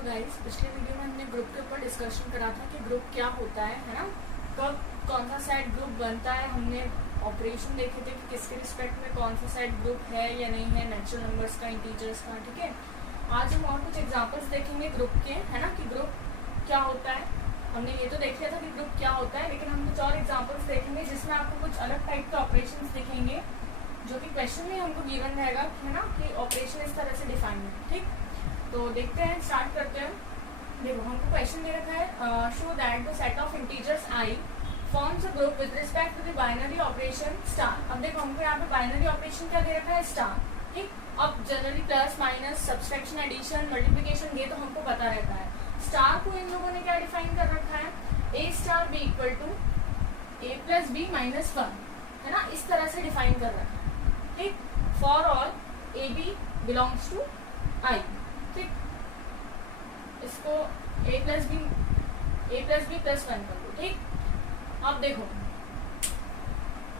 Hello guys, पिछले video में हमने ग्रुप के ऊपर डिस्कशन करा था कि ग्रुप क्या होता है ना, कब कौन सा सेट ग्रुप बनता है। हमने ऑपरेशन देखे थे कि किसके रिस्पेक्ट में कौन सा सेट ग्रुप है या नहीं है, नेचुरल नंबर्स का, इंटीजर्स का। ठीक है, आज हम और कुछ एग्जांपल्स देखेंगे ग्रुप के, है ना, कि ग्रुप क्या होता है। हमने ये तो देख लिया था कि ग्रुप क्या होता है, लेकिन हम कुछ और एग्जाम्पल्स देखेंगे जिसमें आपको कुछ अलग टाइप के ऑपरेशन दिखेंगे जो कि क्वेश्चन में हमको गिवन रहेगा, है ना, कि ऑपरेशन इस तरह से डिफाइन है। ठीक, तो देखते हैं, स्टार्ट करते हैं। देखो, हमको क्वेश्चन दे रखा है, show that the set of integers I forms a group with respect to the binary operation star. अब देखो, हमको यहाँ पे बाइनरी ऑपरेशन क्या दे रखा है, स्टार। ठीक, अब generally plus minus, subtraction, addition, multiplication, ये तो हमको पता रहता है। स्टार को इन लोगों ने क्या डिफाइन कर रखा है, A star B equal to A plus B minus 1, है ना, इस तरह से डिफाइन कर रखा है। ठीक, for all A B belongs to I. ठीक, इसको a प्लस बी प्लस 1 कर दो। ठीक, अब देखो,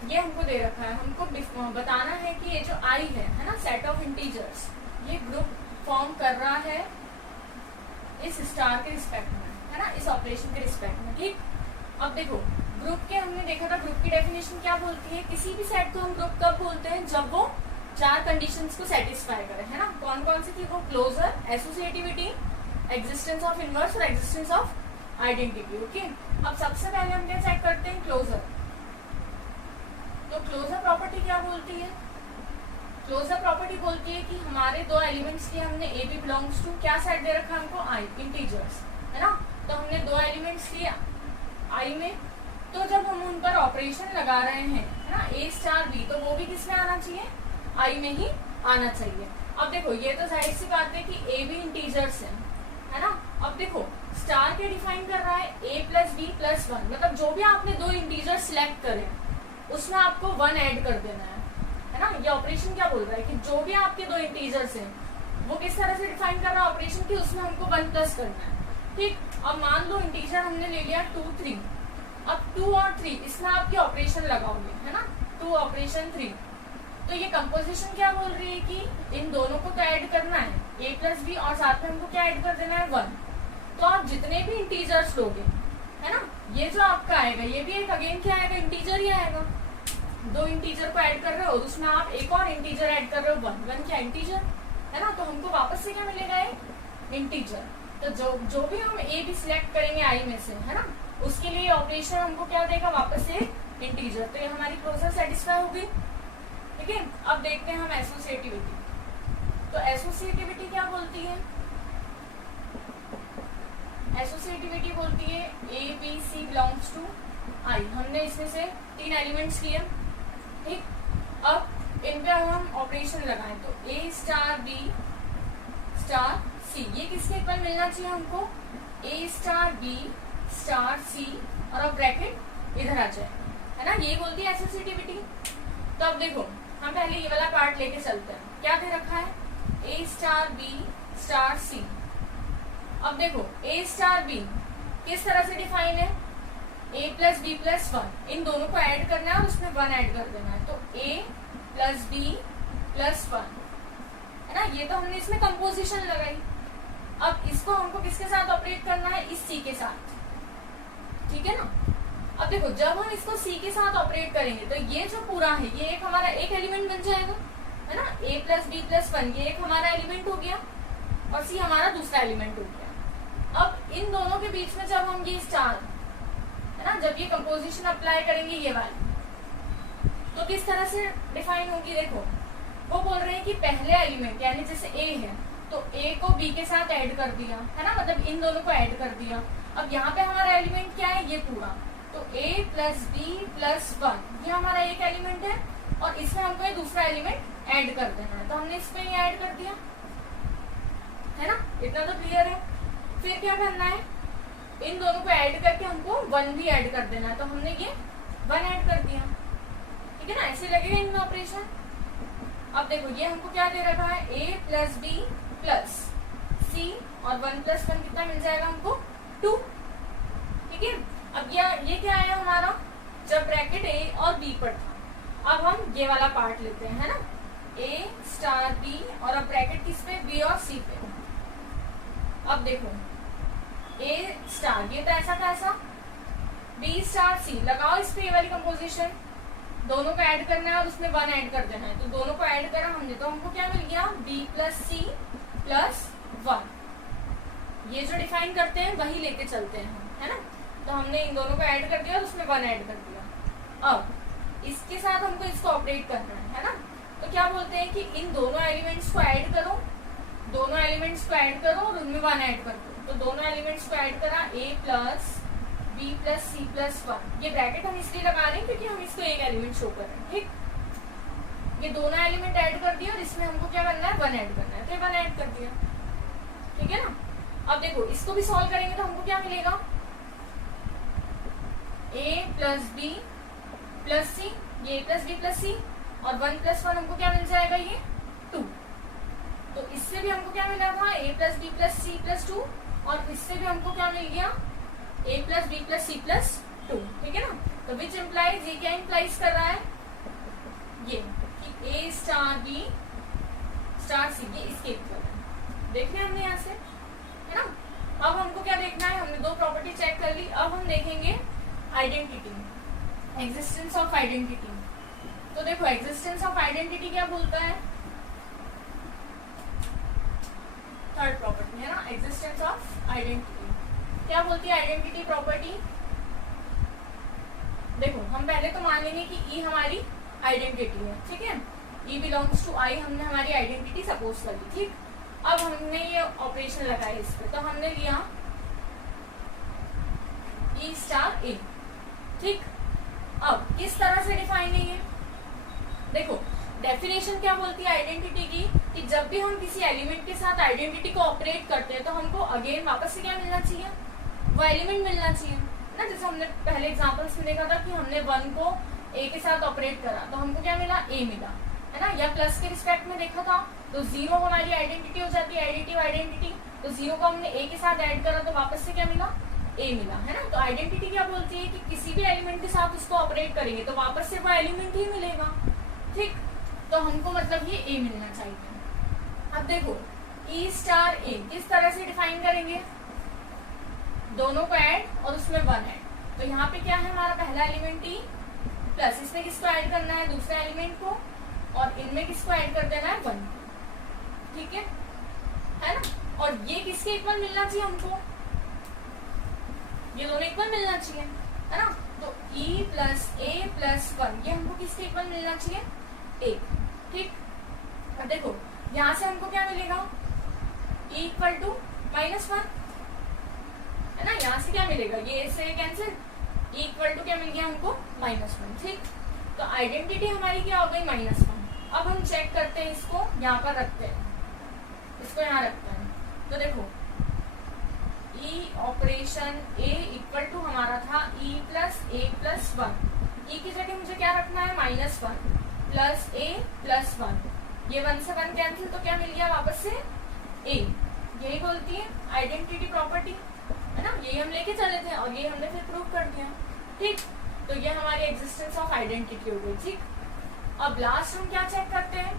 ये हमको दे रखा है, हमको बताना है कि ये जो i है ना, सेट ऑफ इंटीजर्स, ये ग्रुप फॉर्म कर रहा है इस स्टार के रिस्पेक्ट में, है ना, इस ऑपरेशन के रिस्पेक्ट में। ठीक, अब देखो, ग्रुप के हमने देखा था, ग्रुप की डेफिनेशन क्या बोलती है, किसी भी सेट को हम ग्रुप कब बोलते हैं, जब वो चार कंडीशंस को सेटिस्फाई करे, है ना। कौन कौन सी थी वो, closure, associativity, existence of inverse और एग्जिस्टेंस ऑफ आइडेंटिटी। ओके, अब सबसे पहले हम क्या चेक करते हैं, क्लोजर। तो क्लोजर प्रॉपर्टी क्या बोलती है, क्लोजर प्रॉपर्टी बोलती है कि हमारे दो एलिमेंट्स लिए हमने ए बी बिलोंग्स टू क्या सेट दे रखा है हमको, आई, इंटीजर्स, है ना। तो हमने दो एलिमेंट्स लिए आई में, तो जब हम उन पर ऑपरेशन लगा रहे हैं, है ना, ए स्टार बी, तो वो भी किसमें आना चाहिए, आई में ही आना चाहिए। अब देखो, ये तो जाहिर सी बात है कि ए बी इंटीजर्स है ना। अब देखो, स्टार के डिफाइन कर रहा है a प्लस बी प्लस 1, मतलब जो भी आपने दो इंटीजर सिलेक्ट करे उसमें आपको 1 ऐड कर देना है ना। ये ऑपरेशन क्या बोल रहा है कि जो भी आपके दो इंटीजर्स हैं वो किस तरह से डिफाइन कर रहा है ऑपरेशन की, उसमें हमको 1 प्लस करना है। ठीक, अब मान लो इंटीजर हमने ले लिया 2 3, अब 2 और 3 इसमें आपके ऑपरेशन लगाओगे, है ना, 2 ऑपरेशन 3, तो ये कंपोजिशन क्या बोल रही है कि इन दोनों को तो ऐड करना है, a प्लस बी, और साथ में हमको क्या ऐड कर देना है, 1। तो आप जितने भी इंटीजर्स लोगे, है ना, ये जो आपका आएगा ये भी एक अगेन क्या आएगा, इंटीजर ही आएगा। दो इंटीजर को ऐड कर रहे हो, उसमें आप एक और इंटीजर ऐड कर रहे हो, 1 क्या इंटीजर, है ना, तो हमको वापस से क्या मिलेगा, एक इंटीजर। तो जो भी हम ए बी सिलेक्ट करेंगे आई में से, है ना, उसके लिए ऑपरेशन हमको क्या देगा, वापस से इंटीजर। तो ये हमारी क्लोजर सेटिस्फाई होगी। ठीक है, अब देखते हैं हम एसोसिएटिविटी। तो एसोसिएटिविटी क्या बोलती है, एसोसिएटिविटी बोलती है A B C belongs to I. हमने इसमें से 3 एलिमेंट्स लिए। ठीक, अब इन पे हम ऑपरेशन लगाएं, तो ए स्टार बी स्टार सी, ये किसके इक्वल मिलना चाहिए हमको, ए स्टार बी स्टार सी, और अब ब्रैकेट इधर आ जाए, है ना, ये बोलती है एसोसिएटिविटी। तो अब देखो, हम पहले ये वाला पार्ट लेके चलते हैं, क्या दे रखा है, A star B star c. अब देखो, ए स्टार बी किस तरह से डिफाइन है, ए प्लस बी प्लस 1, इन दोनों को ऐड करना है और उसमें 1 ऐड कर देना है, तो ए प्लस बी प्लस 1, है ना, ये तो हमने इसमें कंपोजिशन लगाई। अब इसको हमको किसके साथ ऑपरेट करना है, इस सी के साथ। ठीक है ना, अब देखो, जब हम इसको सी के साथ ऑपरेट करेंगे तो ये जो पूरा है ये एक हमारा एक एलिमेंट बन जाएगा, है ना, a प्लस बी प्लस 1, ये एक हमारा एलिमेंट हो गया और सी हमारा दूसरा एलिमेंट हो गया। अब इन दोनों के बीच में जब हम ये स्टार, है ना, जब ये कंपोजिशन अप्लाई करेंगे ये वाली, तो किस तरह से डिफाइन होगी, देखो, वो बोल रहे हैं कि पहले एलिमेंट यानी जैसे a है तो a को b के साथ ऐड कर दिया, है ना, मतलब इन दोनों को ऐड कर दिया। अब यहाँ पे हमारा एलिमेंट क्या है, ये पूरा, तो a प्लस बी प्लस 1 ये हमारा एक एलिमेंट है और इसमें हमको ये दूसरा एलिमेंट ऐड कर देना है, तो हमने इसमें ये ऐड कर दिया, है ना, इतना तो क्लियर है। फिर क्या करना है, इन दोनों को ऐड करके हमको 1 भी ऐड कर देना है, तो हमने ये 1 ऐड कर दिया। ठीक है ना, ऐसे लगेगा इनमें ऑपरेशन। अब देखो, ये हमको क्या दे रखा है, a प्लस बी प्लस सी, और 1 प्लस 1 कितना मिल जाएगा हमको, 2। ठीक है, अब ये क्या आया हमारा, जब ब्रैकेट a और b पर था। अब हम ये वाला पार्ट लेते हैं, है ना, a स्टार b, और अब ब्रैकेट किस पे, b और c पे। अब देखो ए स्टार, ये तो ऐसा का ऐसा, बी स्टार सी, लगाओ इस पे ये वाली कंपोजिशन, दोनों को ऐड करना है और उसमें 1 ऐड कर देना है। तो दोनों को ऐड करा हमने, तो हमको क्या मिल गया, बी प्लस सी प्लस 1। ये जो डिफाइन करते हैं वही लेके चलते हैं हम, है ना। तो हमने इन दोनों को ऐड कर दिया और उसमें 1 ऐड कर दिया। अब इसके साथ हमको इसको ऑपरेट करना है ना। तो क्या बोलते हैं कि इन दोनों एलिमेंट्स को ऐड करो, दोनों एलिमेंट्स को ऐड करो और उनमें 1 ऐड कर दो। तो दोनों एलिमेंट्स को ऐड करा, A plus B plus C plus 1। ये ब्रैकेट हम इसलिए लगा रहे हैं क्योंकि हम इसको एक एलिमेंट शो कर रहे हैं, ठीक। ये दोनों एलिमेंट ऐड कर दिया और इसमें हमको क्या करना है, 1 ऐड करना है। तो 1 ऐड कर दिया, ठीक है ना। अब देखो इसको भी सॉल्व करेंगे तो हमको क्या मिलेगा, a प्लस बी प्लस सी, ये a प्लस बी प्लस सी, और 1 प्लस 1 हमको क्या मिल जाएगा, ये 2। तो इससे भी हमको क्या मिला था, a plus B plus C plus 2, और इससे भी हमको क्या मिल गया, a plus B plus C plus 2, ठीक है ना। तो विच इम्प्लाइज, ये क्या इम्प्लाइज कर रहा है, ये कि a star B star c ये इसके इक्वल है। देख रहे हैं हमने यहाँ से, है ना। अब हमको क्या देखना है, हमने दो प्रॉपर्टी चेक कर ली। अब हम देखेंगे आइडेंटिटी, एग्जिस्टेंस ऑफ आइडेंटिटी। तो देखो एग्जिस्टेंस ऑफ आइडेंटिटी क्या बोलता है, थर्ड प्रॉपर्टी है ना, एग्जिस्टेंस ऑफ आइडेंटिटी। क्या बोलती है आइडेंटिटी प्रॉपर्टी, देखो हम पहले तो मान लेंगे कि ई हमारी आइडेंटिटी है, ठीक है। ई बिलोंग्स टू आई, हमने हमारी आइडेंटिटी सपोज कर ली, ठीक। अब हमने ये ऑपरेशन लगाया इस पे, तो हमने लिया ई स्टार ए, ठीक। अब किस तरह से डिफाइन है ये, देखो डेफिनेशन क्या बोलती है आइडेंटिटी की, कि जब भी हम किसी एलिमेंट के साथ आइडेंटिटी को ऑपरेट करते हैं तो हमको अगेन वापस से क्या मिलना चाहिए, वो एलिमेंट मिलना चाहिए ना। जैसे हमने पहले एग्जांपल्स में देखा था कि हमने 1 को ए के साथ ऑपरेट करा तो हमको क्या मिला, ए मिला, है ना। या प्लस के रिस्पेक्ट में देखा था तो 0 हमारी आइडेंटिटी हो जाती है, एडिटिव आइडेंटिटी। तो 0 को हमने ए के साथ ऐड करा तो वापस से क्या मिला, ए मिला, है ना। तो आइडेंटिटी क्या बोलती है कि किसी भी एलिमेंट के साथ उसको ऑपरेट करेंगे तो वापस से वो एलिमेंट ही मिलेगा, ठीक। तो हमको मतलब ये ए मिलना चाहिए। अब देखो ई स्टार ए किस तरह से डिफाइन करेंगे, दोनों को ऐड और उसमें 1 ऐड। तो यहाँ पे क्या है, हमारा पहला एलिमेंट ई प्लस इसमें किसको ऐड करना है, दूसरे एलिमेंट को, और इनमें किसको ऐड कर देना है, 1, ठीक है ना। और ये किसके इक्वल मिलना चाहिए हमको, ये दोनों इक्वल मिलना चाहिए, है ना। तो e प्लस ए प्लस 1 ये हमको किसके इक्वल मिलना चाहिए, ए, ठीक। अब देखो यहाँ से हमको क्या मिलेगा, e इक्वल टू -1, है ना। यहाँ से क्या मिलेगा, ये से कैंसिल, e इक्वल टू क्या मिल गया हमको, -1, ठीक। तो आइडेंटिटी हमारी क्या हो गई, -1। अब हम चेक करते हैं, इसको यहाँ पर रखते हैं, इसको यहाँ रखते हैं। तो देखो ई ऑपरेशन ए इक्वल टू हमारा था ई प्लस ए प्लस 1। ई की जगह मुझे क्या रखना है, -1 प्लस ए प्लस 1। ये 1 से 1 कैंसिल, तो क्या मिल गया वापस से ए। यही बोलती है आइडेंटिटी प्रॉपर्टी, है ना। यही हम लेके चले थे और ये हमने फिर प्रूव कर दिया, ठीक। तो ये हमारी एग्जिस्टेंस ऑफ आइडेंटिटी हो गई, ठीक। अब लास्ट हम क्या चेक करते हैं,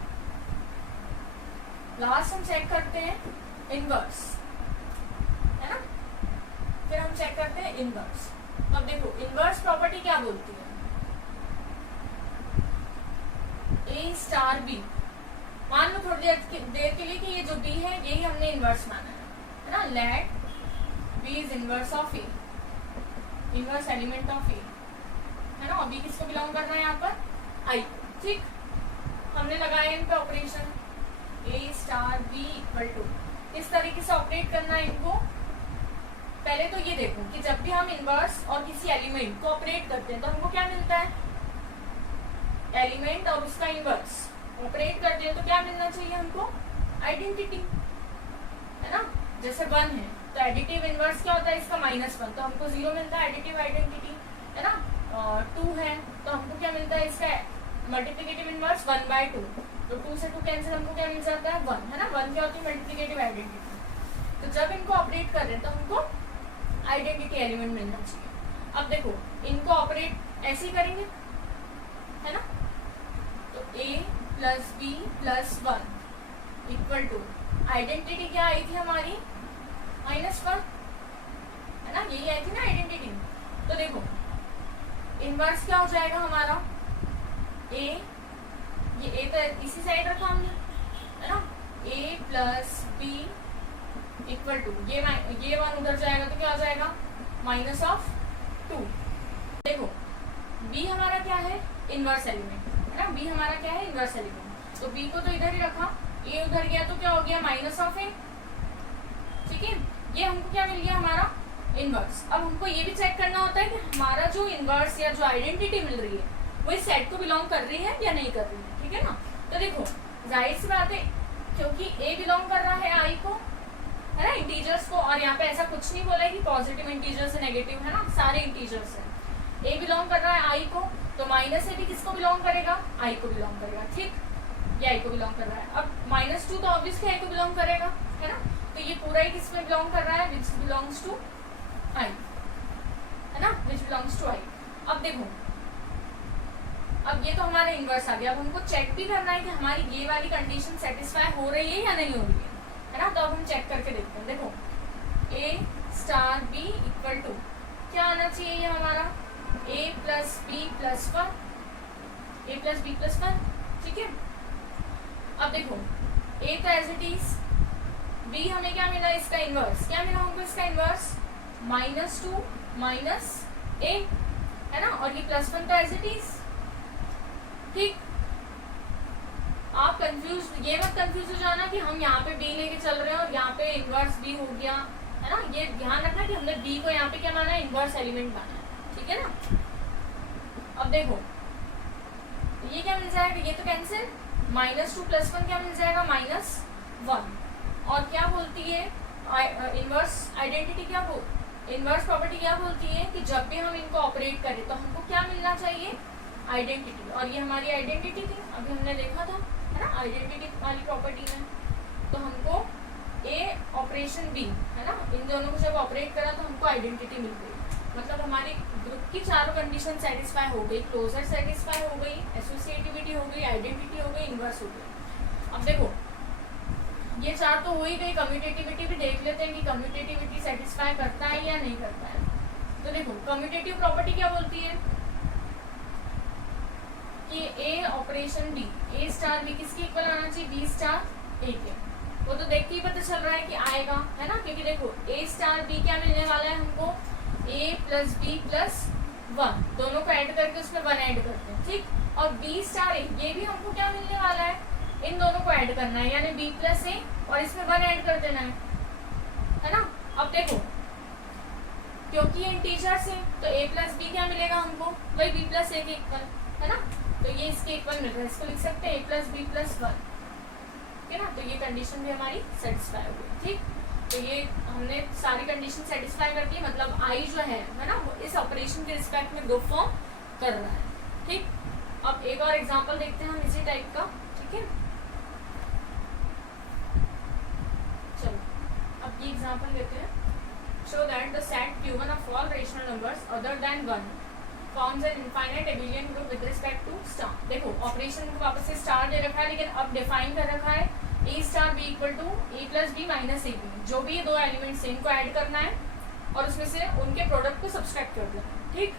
लास्ट हम चेक करते हैं इनवर्स, है ना। फिर हम चेक करते हैं इनवर्स। अब देखो इनवर्स प्रॉपर्टी क्या बोलती है, ए स्टार बी, मान लो थोड़ी देर के लिए कि ये जो बी है यही हमने इनवर्स माना है ना। Let B is inverse of A, inverse element of A, है ना। और बी किसको बिलोंग करना है यहाँ पर, आई, ठीक। हमने लगाया इन पे operation A star B equal to, इस तरीके से ऑपरेट करना है इनको। पहले तो ये देखो कि जब भी हम इनवर्स और किसी एलिमेंट को ऑपरेट करते हैं तो हमको क्या मिलता है, एलिमेंट और उसका इनवर्स ऑपरेट करते हैं तो क्या मिलना चाहिए हमको, आइडेंटिटी, है ना। जैसे 1 है तो एडिटिव इनवर्स क्या होता है इसका, -1, तो हमको 0 मिलता है एडिटिव आइडेंटिटी, है ना। 2 है तो हमको क्या मिलता है इसका मल्टीप्लिकेटिव इनवर्स 1/2। तो 2 से 2 कैंसिल, हमको क्या मिल जाता है 1, है ना। 1 क्या होती है मल्टीप्लिकेटिव आइडेंटिटी। तो जब इनको ऑपरेट कर रहे हैं तो हमको आइडेंटिटी एलिमेंट मिलना चाहिए। अब देखो इनको ऑपरेट ऐसे ही करेंगे, है ना। तो a plus B plus 1 equal to, identity क्या आई थी हमारी, -1, है ना, यही आई थी ना आइडेंटिटी। तो देखो इनवर्स क्या हो जाएगा हमारा, ए, ये ए तो इसी साइड रखा हमने, है ना, a plus B equal to ये 1 उधर जाएगा तो क्या हो जाएगा -2। देखो b हमारा क्या है, इनवर्स एलिमेंट, है ना, b हमारा क्या है, इनवर्स एलिमेंट। तो b को तो इधर ही रखा, a उधर गया तो क्या हो गया -a, ठीक है। ये हमको क्या मिल गया, हमारा इनवर्स। अब हमको ये भी चेक करना होता है कि हमारा जो इनवर्स या जो आइडेंटिटी मिल रही है वो इस सेट को बिलोंग कर रही है या नहीं कर रही है, ठीक है ना। तो देखो जाहिर सी बात है, क्योंकि a बिलोंग कर रहा है i को, है ना, इंटीजर्स को, और यहाँ पे ऐसा कुछ नहीं बोला है कि पॉजिटिव इंटीजर्स है नेगेटिव, है ना, सारे इंटीजर्स है। a बिलोंग कर रहा है i को, तो -a भी किसको बिलोंग करेगा, i को बिलोंग करेगा, ठीक, ये i को बिलोंग कर रहा है। अब -2 तो ऑब्वियसली i को बिलोंग करेगा, है ना, तो ये पूरा ही किस में बिलोंग कर रहा है, विच बिलोंग्स टू i, है ना, विच बिलोंग्स टू i। अब देखो, अब ये तो हमारा इनवर्स आ गया। अब हमको चेक भी करना है कि हमारी ये वाली कंडीशन सेटिस्फाई हो रही है या नहीं हो रही है ना। तो अब हम चेक करके देखते हैं। देखो a star b equal to क्या आना चाहिए, ये हमारा a plus b plus 1, a plus b plus 1, ठीक है। अब देखो a तो एज इट इज, b हमें क्या मिला, इसका इनवर्स, क्या मिला हमको इसका इनवर्स, -2 माइनस a, है ना, और ये +1 तो एज इट इज, ठीक। आप कंफ्यूज, ये मत कंफ्यूज हो जाना कि हम यहाँ पे b लेके चल रहे हैं और यहाँ पे इनवर्स b हो गया, है ना। ये ध्यान रखना कि हमने b को यहाँ पे क्या माना है, इनवर्स एलिमेंट माना है, ठीक है ना। अब देखो ये क्या मिल जाएगा, ये तो कैंसिल, -2 + 1 क्या मिल जाएगा, -1। और क्या बोलती है इनवर्स आइडेंटिटी, क्या इनवर्स प्रॉपर्टी क्या बोलती है कि जब भी हम इनको ऑपरेट करें तो हमको क्या मिलना चाहिए, आइडेंटिटी। और ये हमारी आइडेंटिटी थी, अभी हमने देखा था, है ना, आइडेंटिटी वाली प्रॉपर्टी में। तो हमको a ऑपरेशन b, है ना, इन दोनों को जब ऑपरेट करा तो हमको आइडेंटिटी मिल गई। मतलब हमारी ग्रुप की चारों कंडीशन सेटिस्फाई हो गई, क्लोजर सेटिस्फाई हो गई, एसोसिएटिविटी हो गई, आइडेंटिटी हो गई, इनवर्स हो गई। अब देखो ये चार तो हो ही गई, कम्यूटेटिविटी भी देख लेते हैं कि कम्यूटेटिविटी सेटिस्फाई करता है या नहीं करता है। तो देखो कम्यूटेटिव प्रॉपर्टी क्या बोलती है कि a operation b, a star b किसके इक्वल आना चाहिए, b स्टार a के। वो तो देख के ही पता चल रहा है कि आएगा, है ना, क्योंकि देखो a स्टार b क्या मिलने वाला है हमको, a प्लस b प्लस 1, दोनों को ऐड करके उसमें 1 ऐड करते हैं, ठीक। और b स्टार a, ये भी हमको क्या मिलने वाला है, इन दोनों को ऐड करना है, यानी b प्लस a और इसमें 1 ऐड कर देना है ना। अब देखो क्योंकि ये इंटीजर्स है तो a प्लस b क्या मिलेगा हमको, वही b प्लस a के इक्वल, है ना। तो ये इसके इक्वल मिल रहा है, इसको लिख सकते हैं a प्लस b प्लस 1, ठीक है ना। तो ये कंडीशन भी हमारी सेटिस्फाई हो गई, ठीक। तो ये हमने सारी कंडीशन सेटिस्फाई कर दी, मतलब i जो है ना, वो इस ऑपरेशन के रिस्पेक्ट में ग्रुप फॉर्म कर रहा है, ठीक। अब एक और एग्जांपल देखते हैं हम इसी टाइप का, ठीक है। चलो अब ये एग्जांपल लेते हैं। Show that the set Q1 of all rational numbers other than 1 forms an infinite abelian group with respect to star. देखो ऑपरेशन को वापस से स्टार दे रखा है, लेकिन अब डिफाइन कर रखा है a star b equal to a plus b minus ab। जो भी ये दो एलिमेंट्स हैं इनको ऐड करना है और उसमें से उनके प्रोडक्ट को सब्सट्रैक्ट कर देना है, ठीक।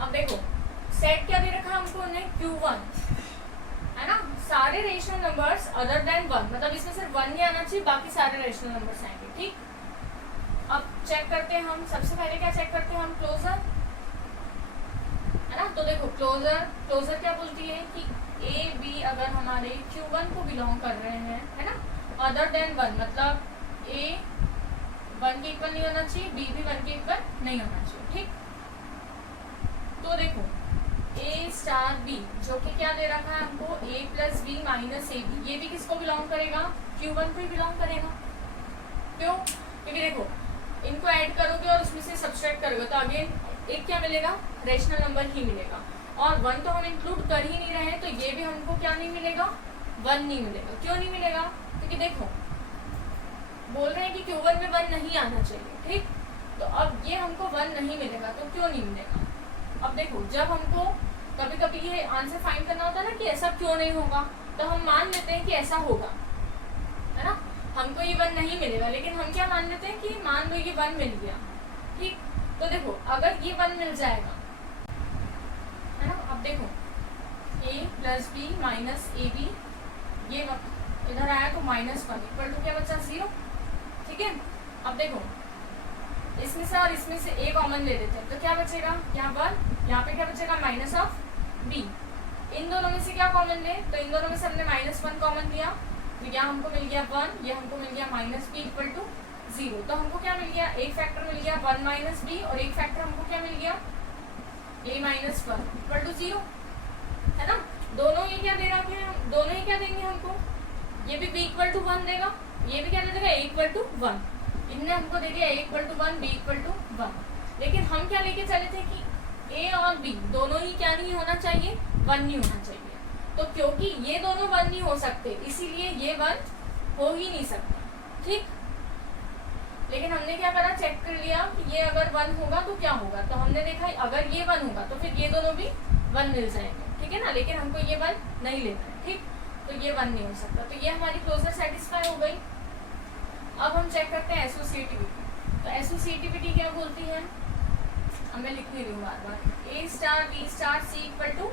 अब देखो सेट क्या दे रखा है हमको उन्हें, Q1, है ना, सारे रेशनल नंबर्स अदर देन 1, मतलब इसमें सिर्फ 1 नहीं आना चाहिए, बाकी सारे रेशनल नंबर्स आएंगे, ठीक। अब चेक करते हैं हम, सबसे पहले क्या चेक करते हैं हम, क्लोजर, है ना। तो देखो क्लोजर क्या बोलती है कि a b अगर हमारे Q1 को बिलोंग कर रहे हैं, है ना, अदर देन 1, मतलब a 1 के इक्वल नहीं होना चाहिए, b भी 1 के इक्वल नहीं होना चाहिए, ठीक। तो देखो a स्टार b जो कि क्या दे रखा है हमको, a plus b minus ab, ये भी किसको बिलोंग करेगा, Q1 को ही बिलोंग करेगा। क्यों, क्योंकि देखो इनको ऐड करोगे और उसमें से सब्सट्रैक्ट करोगे तो अगेन एक क्या मिलेगा, रेशनल नंबर ही मिलेगा। और 1 तो हम इंक्लूड कर ही नहीं रहे हैं, तो ये भी हमको क्या नहीं मिलेगा, 1 नहीं मिलेगा। क्यों नहीं मिलेगा, क्योंकि देखो बोल रहे हैं कि Q1 में 1 नहीं आना चाहिए, ठीक। तो अब ये हमको 1 नहीं मिलेगा, तो क्यों नहीं मिलेगा। अब देखो जब हमको कभी कभी ये आंसर फाइंड करना होता है ना कि ऐसा क्यों नहीं होगा, तो हम मान लेते हैं कि ऐसा होगा, है ना। हमको ये वन नहीं मिलेगा, लेकिन हम क्या मान लेते हैं कि मान लो ये वन मिल गया, ठीक। तो देखो अगर ये वन मिल जाएगा, है ना, अब देखो a plus B minus A B, ये इधर आया तो माइनस वन इक्वल टू क्या बचा 0, ठीक है। अब देखो इसमें से और इसमें से a कॉमन ले लेते हैं तो क्या बचेगा, यहाँ वन, यहाँ पे क्या बचेगा माइनस ऑफ b। इन दोनों में से क्या कॉमन ले, तो इन दोनों में से हमने माइनस वन कॉमन लिया, तो यहाँ हमको मिल गया वन, ये हमको मिल गया माइनस बी इक्वल टू 0। तो हमको क्या मिल गया, एक फैक्टर मिल गया वन माइनस बी, और एक फैक्टर हमको क्या मिल गया a minus one equal to 0, है ना। दोनों ये क्या दे रखे हैं, दोनों ही क्या देंगे हमको, ये भी b इक्वल टू वन देगा, ये भी क्या दे देगा a इक्वल टू वन। इनने हमको दे दिया a equal to one, b equal to one, लेकिन हम क्या लेके चले थे कि a और b दोनों ही क्या नहीं होना चाहिए, वन नहीं होना चाहिए। तो क्योंकि ये दोनों वन नहीं हो सकते, इसीलिए ये वन हो ही नहीं सकता, ठीक। लेकिन हमने क्या करा, चेक कर लिया कि ये अगर वन होगा तो क्या होगा, तो हमने देखा अगर ये वन होगा तो फिर ये दोनों भी वन मिल जाएंगे, ठीक है ना। लेकिन हमको ये वन नहीं लेना है, ठीक, तो ये वन नहीं हो सकता। तो ये हमारी क्लोजर सेटिस्फाई हो गई। अब हम चेक करते हैं एसोसिएटिविटी। तो एसोसिएटिविटी क्या बोलती है, अब मैं लिख नहीं रही हूँ बार बार, a star b star c equal to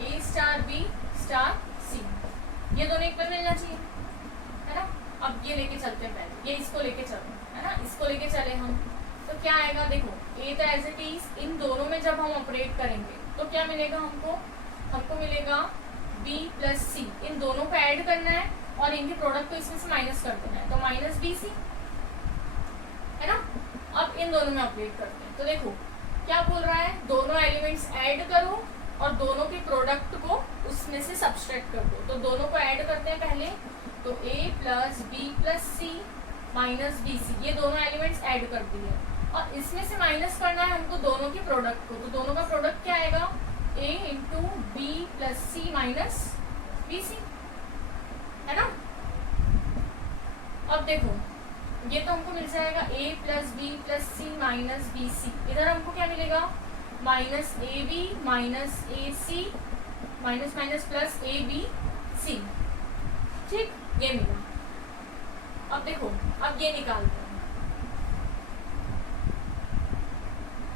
a star b star c, ये दोनों इक्वल मिलना चाहिए, है ना। अब ये लेके चलते हैं, पहले ये इसको लेके चलते हैं, है ना, इसको लेके चले हम, तो क्या आएगा, देखो a तो एज इट इज, इन दोनों में जब हम ऑपरेट करेंगे तो क्या मिलेगा हमको, हमको मिलेगा b प्लस सी, इन दोनों को ऐड करना है और इनके प्रोडक्ट को इसमें से माइनस कर देना है, तो माइनस बी सी, है ना। अब इन दोनों में ऑपरेट करते हैं, तो देखो क्या बोल रहा है, दोनों एलिमेंट्स ऐड करो और दोनों के प्रोडक्ट को उसमें से सब्सट्रैक्ट कर दो। तो दोनों को ऐड करते हैं पहले, तो a plus B plus C minus B C, ये दोनों एलिमेंट्स ऐड कर दिए, और इसमें से माइनस करना है हमको दोनों के प्रोडक्ट को। तो दोनों का प्रोडक्ट क्या आएगा, a into B plus C minus B C, है ना। अब देखो ये तो हमको मिल जाएगा a plus B plus C minus B C, इधर हमको क्या मिलेगा minus A B minus A C minus minus plus A B C, ठीक, ये मिला। अब देखो अब ये निकालते हैं,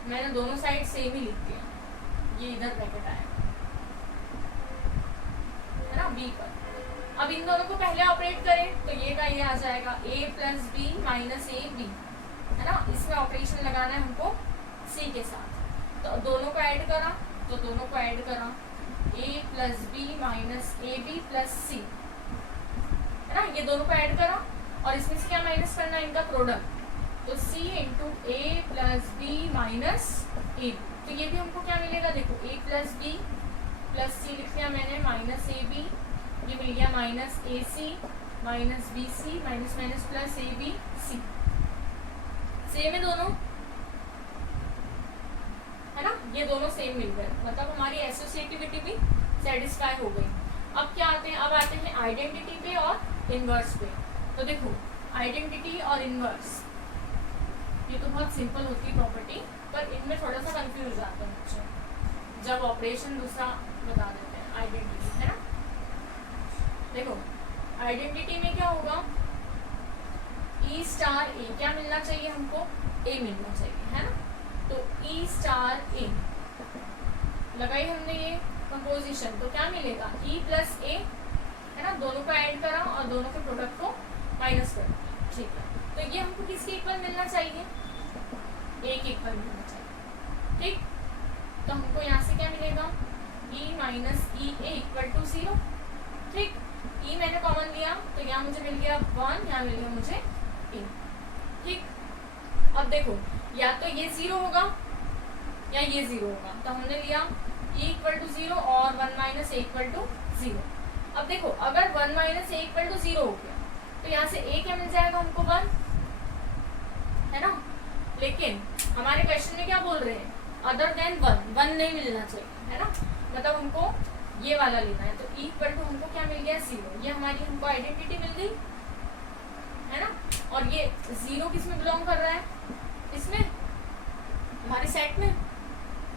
मैंने दोनों साइड सेम ही लिख दिया, ये इधर ब्रैकेट आया, है ना, b पर। अब इन दोनों को पहले ऑपरेट करें तो ये का ये आ जाएगा a plus B minus A B, है ना। इसमें ऑपरेशन लगाना है हमको c के साथ, तो दोनों को ऐड करा, तो दोनों को ऐड करा a plus B minus A B plus C, है ना, ये दोनों को ऐड करा और इसमें से क्या माइनस करना है, इनका प्रोडक्ट, तो c into A plus B minus A B, तो ये भी हमको क्या मिलेगा, देखो a plus B plus C लिख लिया मैंने माइनस ए बी, ये मिल गया minus A C minus B C minus minus plus A B C, same है दोनों, है ना, ये दोनों सेम मिल गए, मतलब हमारी एसोसिएटिविटी भी सेटिस्फाई हो गई। अब क्या आते हैं, अब आते हैं आइडेंटिटी पे और इनवर्स पे। तो देखो आइडेंटिटी और इनवर्स ये तो बहुत सिंपल होती है प्रॉपर्टी, पर इनमें थोड़ा सा कंफ्यूज जाते हैं बच्चे जब ऑपरेशन दूसरा बता देते हैं आइडेंटिटी, है ना। देखो आइडेंटिटी में क्या होगा, ई स्टार ए क्या मिलना चाहिए हमको, ए मिलना चाहिए, है ना। तो ई स्टार ए लगाई हमने ये कंपोजिशन, तो क्या मिलेगा ई प्लस ए, है ना, दोनों को ऐड करा और दोनों के प्रोडक्ट को माइनस कर दिया, ठीक है। तो ये हमको किसके इक्वल मिलना चाहिए, ए के इक्वल मिलना चाहिए, ठीक। तो हमको यहाँ से क्या मिलेगा, E minus E A equal to 0, ठीक। ई मैंने कॉमन लिया तो यहाँ मुझे मिल गया 1, यहाँ मिल गया मुझे ए, ठीक। अब देखो या तो ये 0 होगा या ये 0 होगा, तो हमने लिया e इक्वल टू 0 और 1 माइनस ए इक्वल टू 0। अब देखो अगर 1 माइनस ए इक्वल टू 0 हो गया तो यहाँ से a क्या मिल जाएगा हमको 1, है ना। लेकिन हमारे क्वेश्चन में क्या बोल रहे हैं, अदर देन 1 नहीं मिलना चाहिए, है ना, मतलब हमको ये वाला लेना है। तो e इक्वल टू हमको क्या मिल गया 0, ये हमारी हमको आइडेंटिटी मिल गई, है ना। और ये 0 किस में बिलोंग कर रहा है, इसमें हमारे सेट में,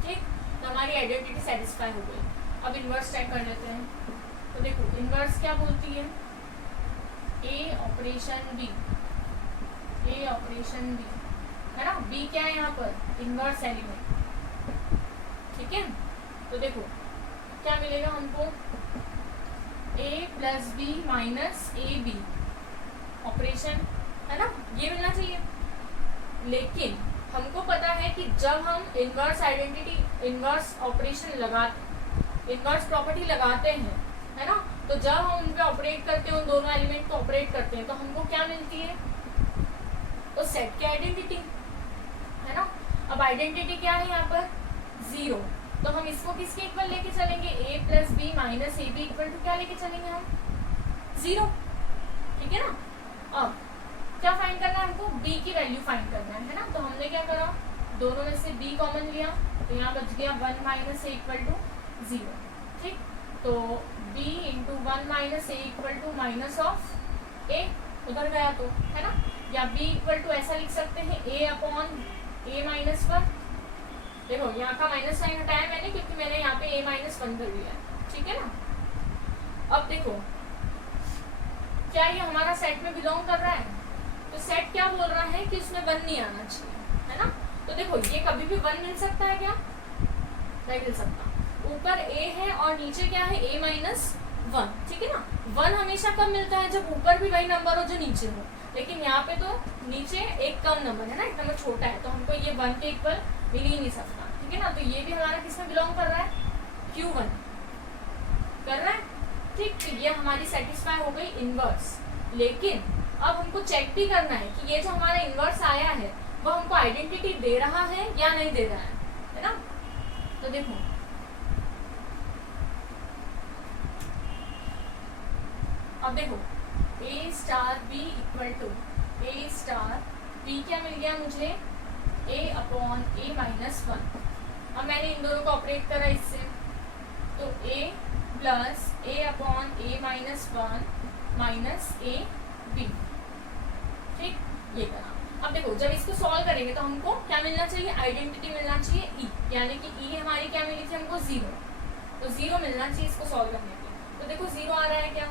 ठीक। तो हमारी आइडेंटिटी सेटिस्फाई हो गई। अब इनवर्स चेक कर लेते हैं। तो देखो इनवर्स क्या बोलती है, ए ऑपरेशन बी, ए ऑपरेशन बी है ना। बी क्या है यहाँ पर, इनवर्स एलिमेंट, ठीक है। तो देखो क्या मिलेगा हमको, A plus B minus A B operation, है ना, ये मिलना चाहिए। लेकिन हमको पता है कि जब हम इनवर्स आइडेंटिटी, इनवर्स ऑपरेशन लगाते, इनवर्स प्रॉपर्टी लगाते हैं, है ना, तो जब हम उन पे ऑपरेट करते हैं, उन दोनों एलिमेंट को ऑपरेट करते हैं, तो हमको क्या मिलती है, उस सेट की आइडेंटिटी, है ना। अब आइडेंटिटी क्या है यहाँ पर, 0, तो हम इसको किसके इक्वल लेके चलेंगे, a plus B minus A B equal to क्या लेके चलेंगे हम, 0, ठीक है ना। अब क्या फाइंड करना है हमको, b की वैल्यू फाइंड करना है ना। तो हमने क्या करा, दोनों में से b कॉमन लिया, तो यहाँ बच गया 1 माइनस ए इक्वल टू 0, ठीक। तो b into 1 minus A equal to minus of a, उधर गया तो, है ना। या b इक्वल टू ऐसा लिख सकते हैं a अपॉन a माइनस 1, देखो यहाँ का माइनस साइन हटाया मैंने क्योंकि मैंने यहाँ पे a माइनस 1 कर दिया है, ठीक है ना। अब देखो क्या ये हमारा सेट में बिलोंग कर रहा है, तो सेट क्या बोल रहा है कि उसमें 1 नहीं आना चाहिए, है ना। तो देखो ये कभी भी 1 मिल सकता है क्या, नहीं मिल सकता। ऊपर a है और नीचे क्या है, a माइनस 1, ठीक है ना। 1 हमेशा कब मिलता है, जब ऊपर भी वही नंबर हो जो नीचे हो, लेकिन यहाँ पे तो नीचे एक कम नंबर है ना, एक नंबर छोटा है, तो हमको ये 1 के इक्वल मिल ही नहीं सकता, ठीक है ना। तो ये भी हमारा किसमें बिलोंग कर रहा है, Q1 कर रहा है, ठीक। तो ये हमारी सेटिस्फाई हो गई इनवर्स। लेकिन अब हमको चेक भी करना है कि ये जो हमारा इनवर्स आया है वो हमको आइडेंटिटी दे रहा है या नहीं दे रहा है ना। तो देखो अब देखो a star b equal to a star b क्या मिल गया मुझे, a अपॉन a माइनस 1। अब मैंने इन दोनों को ऑपरेट करा इससे, तो a plus a upon a minus 1 minus a b, ठीक, ये करा। अब देखो जब इसको सॉल्व करेंगे तो हमको क्या मिलना चाहिए, आइडेंटिटी मिलना चाहिए e, यानी कि e हमारी क्या मिली थी हमको 0, तो 0 मिलना चाहिए इसको सॉल्व करने के। तो देखो 0 आ रहा है क्या,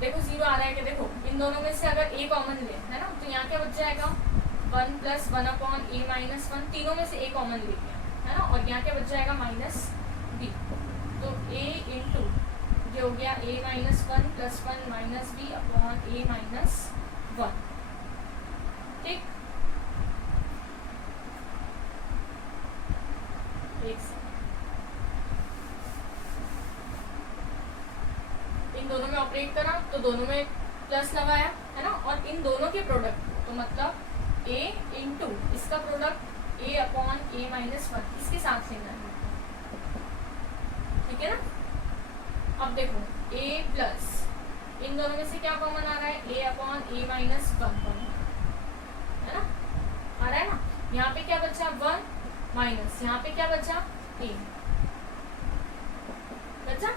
देखो 0 आ रहा है क्या, देखो इन दोनों में से अगर a कॉमन ले, है ना, तो यहाँ क्या बच जाएगा 1 प्लस 1 अपॉन a माइनस 1, तीनों में से a कॉमन ले लिया, है ना, और यहाँ क्या बच जाएगा माइनस b। तो a इंटू ये हो गया a minus 1 plus 1 minus b upon a minus 1, ठीक। इन दोनों में ऑपरेट करा तो दोनों में प्लस लगाया, है ना, और इन दोनों के प्रोडक्ट, तो मतलब a इंटू इसका product a upon a minus 1 इसके साथ लेना है, ठीक है ना। अब देखो a प्लस इन दोनों में से क्या कॉमन आ रहा है, a upon a minus 1 common, है ना, आ रहा है ना। यहाँ पे क्या बचा 1 माइनस, यहाँ पे क्या बचा a बचा।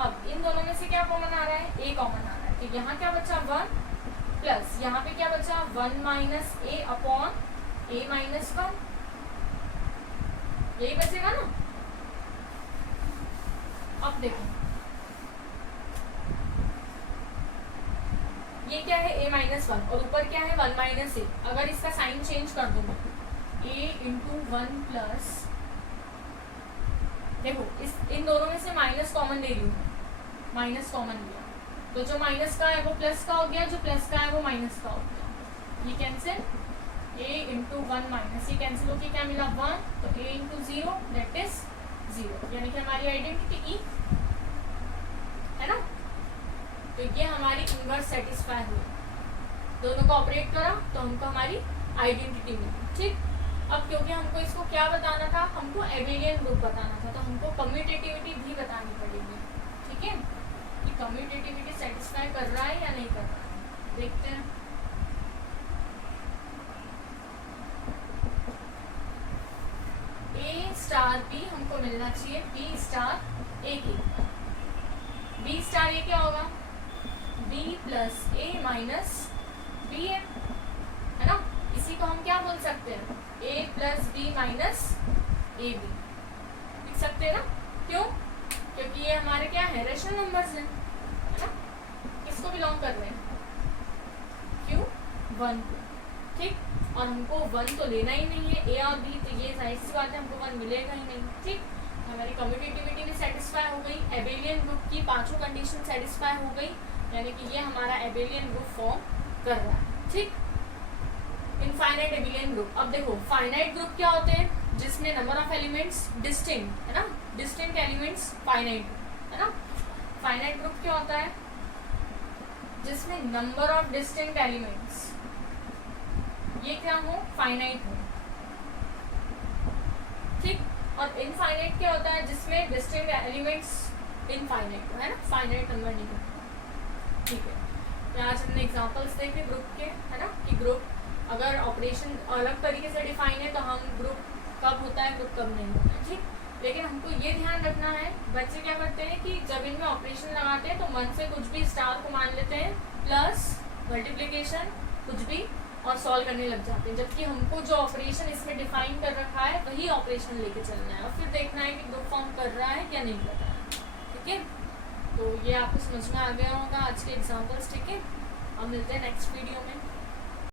अब इन दोनों में से क्या कॉमन आ रहा है, a कॉमन आ रहा है, तो यहाँ क्या बचा 1 प्लस यहाँ पे क्या बचा 1 minus a upon a minus 1, यही बचेगा ना। अब देखो ये क्या है a माइनस 1 और ऊपर क्या है 1 माइनस a। अगर इसका साइन चेंज कर दूंगा a इंटू 1 प्लस, देखो इस इन दोनों में से माइनस कॉमन ले रही हूँ, माइनस कॉमन लिया, तो जो माइनस का है वो प्लस का हो गया, जो प्लस का है वो माइनस का हो गया, ये कैंसिल, a इंटू 1 माइनस, ये कैंसिल होकर क्या मिला 1, तो a इंटू 0 दैट इज 0, यानी कि हमारी आइडेंटिटी e, है ना। तो ये हमारी इनवर्स सेटिस्फाई हुई, दोनों को ऑपरेट करा तो हमको हमारी आइडेंटिटी मिली, ठीक। अब क्योंकि हमको इसको क्या बताना था, हमको एबेलियन ग्रुप बताना था, तो हमको कम्यूटेटिविटी भी बतानी पड़ेगी, ठीक है, कि कम्यूटेटिविटी सेटिस्फाई कर रहा है या नहीं कर रहा है, देखते हैं। a स्टार b हमको मिलना चाहिए b स्टार a के, b स्टार a क्या होगा, b plus a minus b है ना। इसी को हम क्या बोल सकते हैं, a plus B minus A B लिख सकते हैं ना, क्यों, क्योंकि ये हमारे क्या है, रेशनल नंबर्स हैं, है ना। किसको बिलोंग कर रहे हैं, क्यों, 1 को, ठीक। और हमको 1 तो लेना ही नहीं है, ए और बी, तो ये जाहिर सी बात है हमको 1 मिलेगा ही नहीं, ठीक। हमारी कम्यूटेटिविटी भी सेटिस्फाई हो गई, एबेलियन ग्रुप की 5 कंडीशन सेटिस्फाई हो गई, यानी कि ये हमारा एबेलियन ग्रुप फॉर्म कर रहा है, ठीक। इनफाइनाइट एबेलियन ग्रुप, अब देखो फाइनाइट ग्रुप क्या होते हैं, जिसमें नंबर ऑफ एलिमेंट्स डिस्टिंक्ट है ना, डिस्टिंक्ट एलिमेंट्स फाइनाइट है ना। फाइनाइट ग्रुप क्या होता है, जिसमें नंबर ऑफ डिस्टिंक्ट एलिमेंट्स ये क्या हो, फाइनाइट हो, ठीक। और इनफाइनाइट क्या होता है, जिसमें डिस्टिंक्ट एलिमेंट्स इनफाइनाइट हो, है ना, फाइनाइट नंबर नहीं हो, ठीक है। तो आज हमने एग्जांपल्स देखे ग्रुप के, है ना, कि ग्रुप अगर ऑपरेशन अलग तरीके से डिफाइन है तो हम ग्रुप कब होता है, ग्रुप कब नहीं होता है, ठीक। लेकिन हमको ये ध्यान रखना है, बच्चे क्या करते हैं कि जब इनमें ऑपरेशन लगाते हैं तो मन से कुछ भी स्टार को मान लेते हैं, प्लस मल्टीप्लिकेशन कुछ भी, और सॉल्व करने लग जाते हैं, जबकि हमको जो ऑपरेशन इसमें डिफाइन कर रखा है वही ऑपरेशन लेके चलना है, और फिर देखना है कि ग्रुप फॉर्म कर रहा है या नहीं कर रहा है, ठीक है। तो ये आपको समझ में आ गया होगा आज के एग्जाम्पल्स, ठीक है। अब मिलते हैं नेक्स्ट वीडियो में।